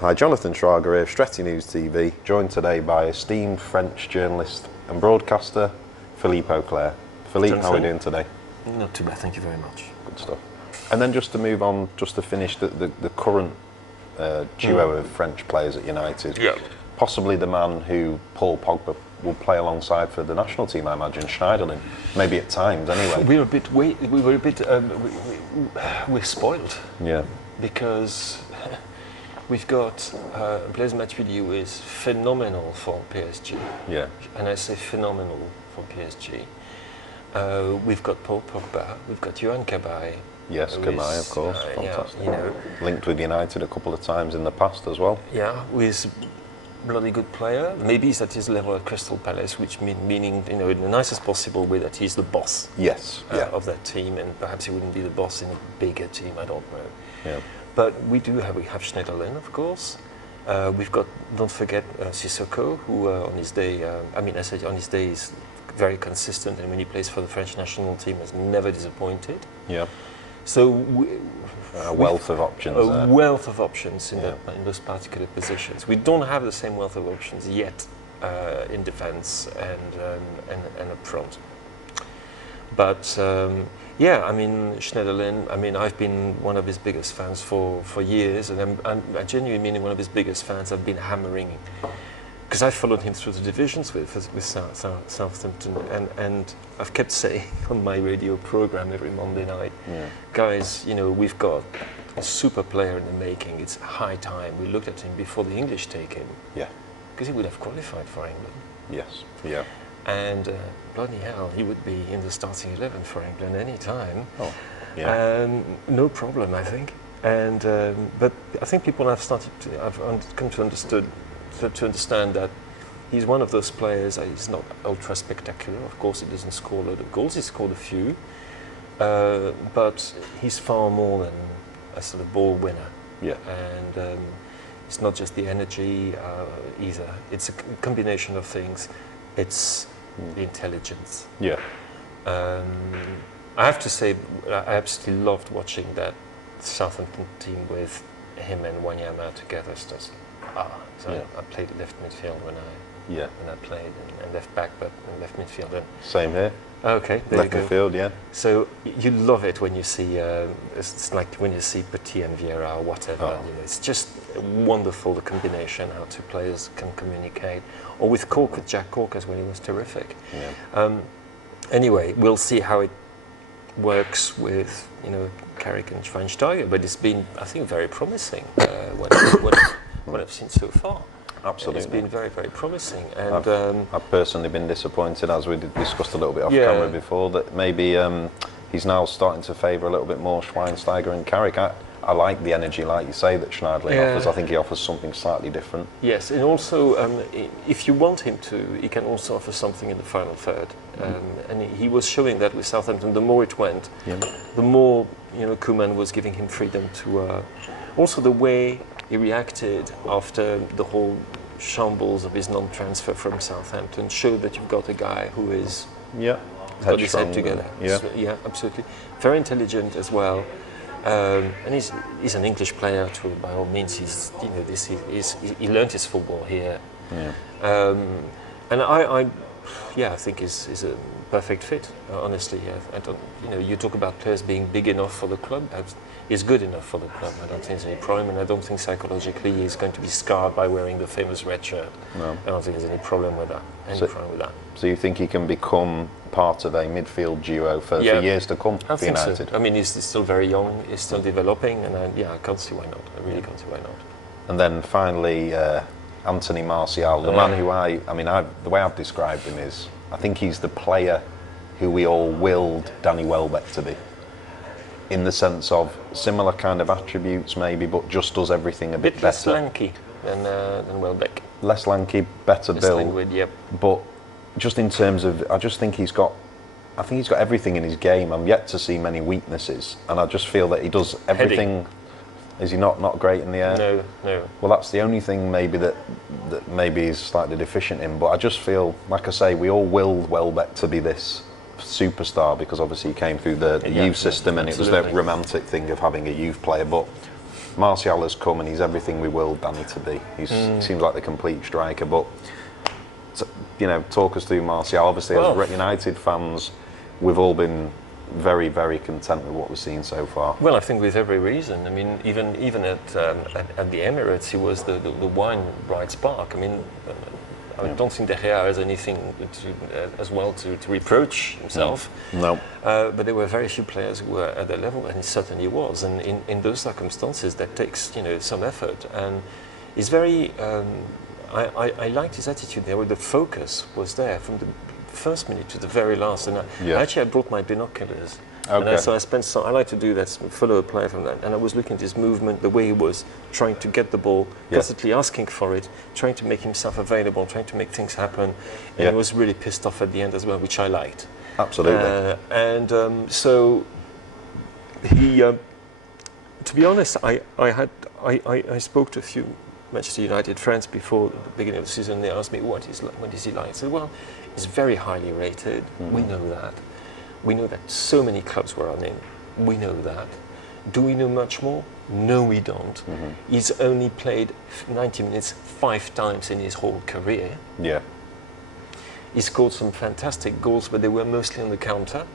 Hi, Jonathan Schrager here, Stretty News TV, joined today by esteemed French journalist and broadcaster, Philippe Auclair. Philippe, Jonathan, how are we doing today? Not too bad, thank you very much. Good stuff. And then just to move on, just to finish the current duo of French players at United. Yeah. Possibly the man who Paul Pogba will play alongside for the national team, I imagine, Schneiderlin. Maybe at times, anyway. We're spoiled. Yeah. Because we've got Blaise Matuidi, who is phenomenal for PSG. Yeah. And I say phenomenal for PSG. We've got Paul Pogba, we've got Yohan Cabaye. Yes, Cabaye, of course. Fantastic. Yeah, linked with United a couple of times in the past as well. Yeah, who is bloody good player. Maybe he's at his level at Crystal Palace, which meaning, in the nicest possible way, that he's the boss. Yes. Of that team, and perhaps he wouldn't be the boss in a bigger team. I don't know. Yeah. But we have Schneiderlin, of course. We've got, don't forget, Sissoko, who on his day, I said on his day is very consistent, and when he plays for the French national team, is never disappointed. Yeah. So a wealth of options. Wealth of options in those particular positions. We don't have the same wealth of options yet in defence and up front. But Schneiderlin. I've been one of his biggest fans for years, and I genuinely mean one of his biggest fans. I've been hammering because I followed him through the divisions with Southampton, and I've kept saying on my radio program every Monday night, guys, we've got a super player in the making. It's high time. We looked at him before the English take him. Yeah. Because he would have qualified for England. Yes. Yeah. And bloody hell, he would be in the starting 11 for England any time. Oh. Yeah. No problem, I think. And but I think people have come to understand that he's one of those players. He's not ultra spectacular. Of course, he doesn't score a lot of goals. He scored a few, but he's far more than a sort of ball winner. Yeah. And it's not just the energy either. It's a combination of things. It's the intelligence. Yeah. I have to say, I absolutely loved watching that Southampton team with him and Wanyama together. It's just, I played left midfield when I played, and left back, but left midfield. And same here. Okay, there left you go. midfield, yeah. So you love it when you see, it's like when you see Petit and Vieira or whatever. Oh. It's just wonderful, the combination, how two players can communicate. Or with Cork, with Jack Cork as well, he was terrific. Yeah. Anyway, we'll see how it works with Carrick and Schweinsteiger, but it's been, I think, very promising what I've seen so far. Absolutely. It's been very, very promising. And I've personally been disappointed, as we discussed a little bit off camera before, that maybe he's now starting to favour a little bit more Schweinsteiger and Carrick. I like the energy, like you say, that Schneiderlin offers. I think he offers something slightly different. Yes, and also, if you want him to, he can also offer something in the final third. And he was showing that with Southampton. The more it went, the more Koeman was giving him freedom to. Also, the way he reacted after the whole shambles of his non-transfer from Southampton showed that you've got a guy who is got his head together. Yeah. So, yeah, absolutely. Very intelligent as well. And he's an English player too. By all means, he learned his football here. Yeah. And I think is a perfect fit. Honestly, I don't. You talk about players being big enough for the club. He's good enough for the club. I don't think there's any problem, and I don't think psychologically he's going to be scarred by wearing the famous red shirt. No. I don't think there's any problem with that. So you think he can become part of a midfield duo for years to come for United? So. I mean, he's still very young. He's still developing, and I can't see why not. I really can't see why not. And then finally, Anthony Martial, the man who the way I've described him is, I think he's the player who we all willed Danny Welbeck to be. In the sense of similar kind of attributes, maybe, but just does everything a bit better. Less lanky than Welbeck. Less lanky, better build. Languid, yep. But just in terms of, I think he's got everything in his game. I'm yet to see many weaknesses, and I just feel that he does everything. Heading. Is he not great in the air? No. Well, that's the only thing maybe that maybe he's slightly deficient in. But I just feel, like I say, we all willed Welbeck to be this superstar because obviously he came through the youth system, and it was the romantic thing of having a youth player. But Martial has come and he's everything we willed Danny to be. He seems like the complete striker. But talk us through Martial. Obviously, as United fans, we've all been very, very content with what we've seen so far. Well, I think with every reason. I mean, even at the Emirates, he was the wine bright spark. I mean, I don't think De Gea has anything to reproach himself. No. But there were very few players who were at that level, and he certainly was. And in those circumstances, that takes some effort. And he's very. I liked his attitude there, where the focus was there from the first minute to the very last. And I brought my binoculars. Okay. And so I like to do that, follow a player from that. And I was looking at his movement, the way he was trying to get the ball, constantly asking for it, trying to make himself available, trying to make things happen. And he was really pissed off at the end as well, which I liked. Absolutely. So he, to be honest, I spoke to a few Manchester United friends before the beginning of the season. They asked me, what is he like? I said, well, he's very highly rated. We know that. We know that so many clubs were on him. We know that. Do we know much more? No, we don't. He's only played 90 minutes 5 times in his whole career. Yeah. He scored some fantastic goals, but they were mostly on the counter.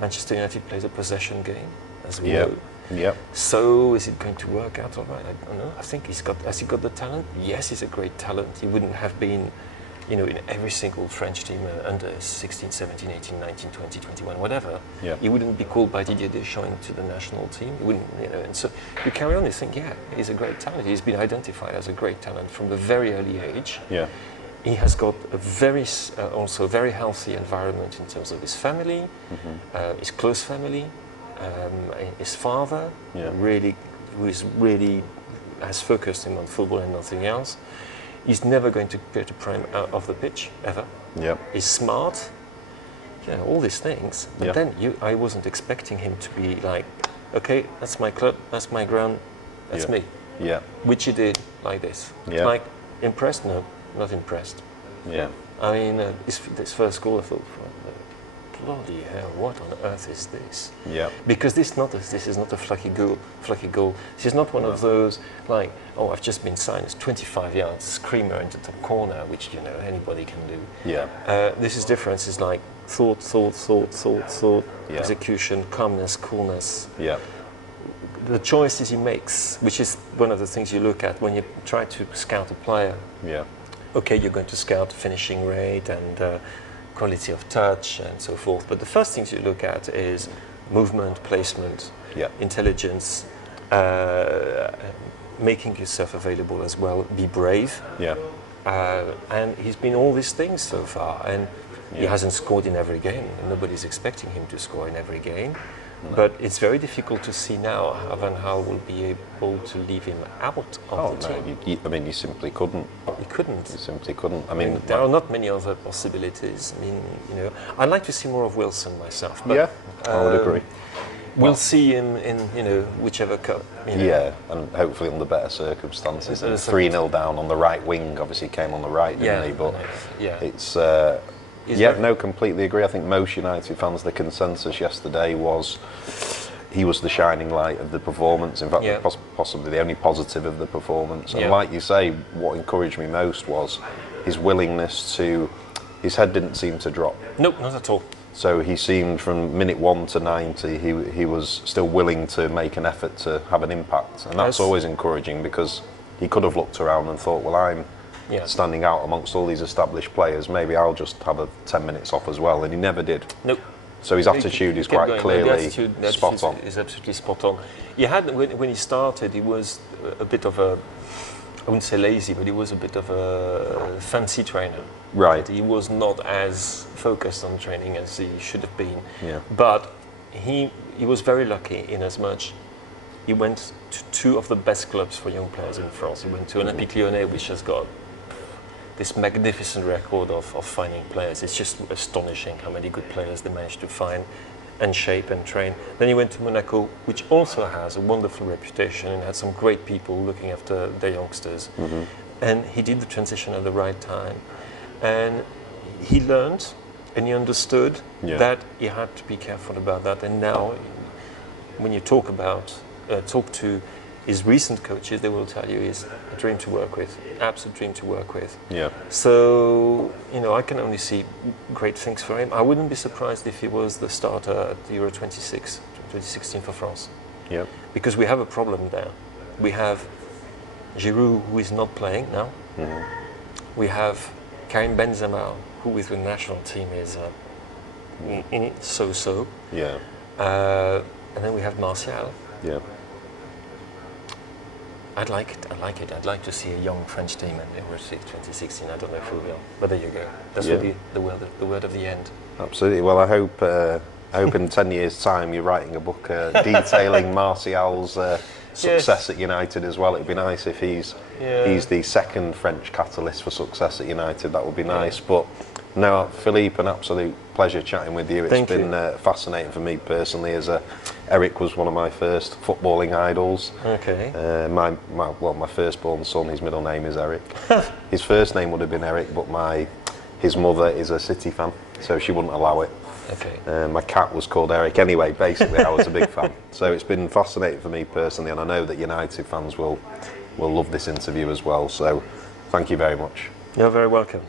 Manchester United plays a possession game, as we know. Yep. So is it going to work out all right? I don't know. I think has he got the talent? Yes, he's a great talent. He wouldn't have been in every single French team under 16, 17, 18, 19, 20, 21, whatever. He wouldn't be called by Didier Deschamps into the national team. He wouldn't, and so you carry on, you think, he's a great talent. He's been identified as a great talent from a very early age. Yeah. He has got a also very healthy environment in terms of his family, his close family, his father, who has focused him on football and nothing else. He's never going to go to prime out of the pitch, ever. Yep. He's smart, all these things. But then I wasn't expecting him to be like, okay, that's my club, that's my ground, that's me. Yeah. Which he did like this. Yeah. Like, impressed? No, not impressed. Yeah. I mean, this first goal, I thought, bloody hell, what on earth is this? Yeah. Because this is not a fluky goal. This is not one of those like, oh, I've just been signed. It's 25 yards, screamer into the corner, which anybody can do. Yeah. This is different. It's like thought, execution, calmness, coolness. Yeah. The choices he makes, which is one of the things you look at when you try to scout a player. Yeah. Okay, you're going to scout finishing rate and quality of touch and so forth. But the first things you look at is movement, placement, intelligence, making yourself available as well, be brave. Yeah. And he's been all these things so far. And he hasn't scored in every game. And nobody's expecting him to score in every game. No. But it's very difficult to see now how Van Gaal will be able to leave him out of the team. I mean, you simply couldn't. He couldn't. You simply couldn't. I mean, there are not many other possibilities. I mean, I'd like to see more of Wilson myself. But, I would agree. We'll see him in whichever cup. Yeah, and hopefully under better circumstances. 3-0 down on the right wing. Obviously, came on the right, didn't he? But it's. No, completely agree. I think most United fans, the consensus yesterday was he was the shining light of the performance. In fact, possibly the only positive of the performance. And like you say, what encouraged me most was his willingness to. His head didn't seem to drop. Nope, not at all. So he seemed from minute 1 to 90, he was still willing to make an effort to have an impact, and that's always encouraging because he could have looked around and thought, well, I'm standing out amongst all these established players, maybe I'll just have a 10 minutes off as well, and he never did. Nope. So his attitude is quite clearly spot on. Is absolutely spot on. He had, when he started, he was a bit of a, I wouldn't say lazy, but he was a bit of a fancy trainer. Right. He was not as focused on training as he should have been. Yeah. But he was very lucky in as much he went to 2 of the best clubs for young players in France. He went to Olympique Lyonnais, which has got this magnificent record of finding players. It's just astonishing how many good players they managed to find and shape and train. Then he went to Monaco, which also has a wonderful reputation and had some great people looking after their youngsters. And he did the transition at the right time. And he learned and he understood that he had to be careful about that. And now, when you talk to his recent coaches, they will tell you he's a dream to work with, absolute dream to work with. Yeah. So, I can only see great things for him. I wouldn't be surprised if he was the starter at the Euro 2016 for France. Yeah. Because we have a problem there. We have Giroud, who is not playing now. Mm-hmm. We have Karim Benzema, who with the national team is so-so. Yeah. And then we have Martial. Yeah. I'd like it. I'd like to see a young French team in Euro 2016. I don't know if we will, but there you go. That's will be the word of the end. Absolutely. Well, I hope in 10 years' time you're writing a book detailing Martial's success at United as well. It'd be nice if he's the second French catalyst for success at United. That would be nice. But no, Philippe, an absolute pleasure chatting with you. It's been fascinating for me personally. Eric was one of my first footballing idols. Okay. My firstborn son, his middle name is Eric. His first name would have been Eric, but his mother is a City fan, so she wouldn't allow it. Okay. My cat was called Eric anyway. Basically, I was a big fan. So it's been fascinating for me personally, and I know that United fans will love this interview as well. So thank you very much. You're very welcome.